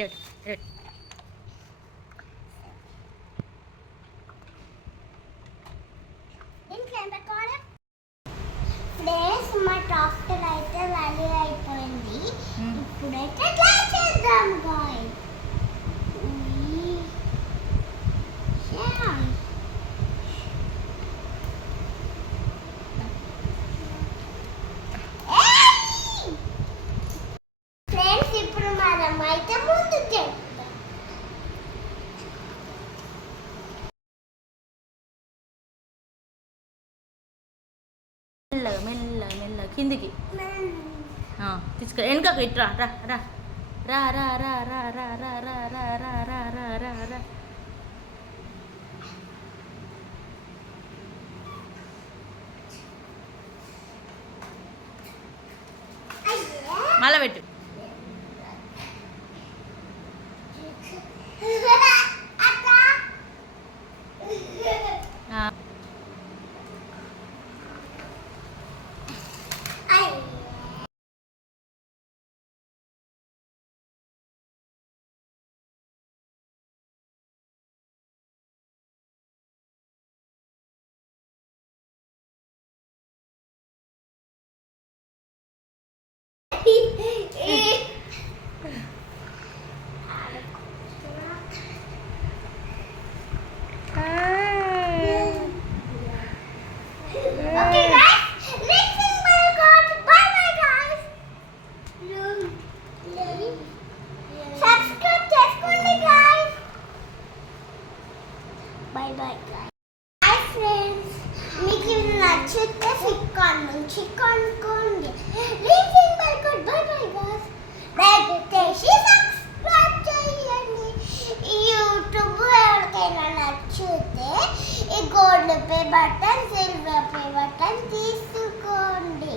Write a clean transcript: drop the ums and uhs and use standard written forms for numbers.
ఏడు ఏడు ఫ్రెండ్స్ మా ట్రాక్టర్ అయితే రెడీ అయిపోయింది. ఇప్పుడైతే ట్రై చేద్దాం గాయ్స్. ఫ్రెండ్స్ ఇప్పుడు మనం అయితే ముందు చేద్దాం. మెల్లగా మెల్లగా మెల్లగా కిందికి తీసుకు వెనుకకు ఇట్రా రా రా రా రా రా రా రా రా రా రా రా రా రా రా రా మళ్ళా పెట్టు. Okay guys, let's sing Malcott. Bye bye guys. Subscribe చేసుకోండి guys. Bye bye guys. Hi friends, మీకు ఇది నచ్చితే ఇక్కడ నుంచి కొనుక్కోండి. Let's sing Malcott. Bye bye guys. Like చేసి సబ్స్క్రైబ్ చేయండి. యూట్యూబ్ ఎవరికైనా నచ్చితే ఈ gold pay button silver pay button తీసుకోండి.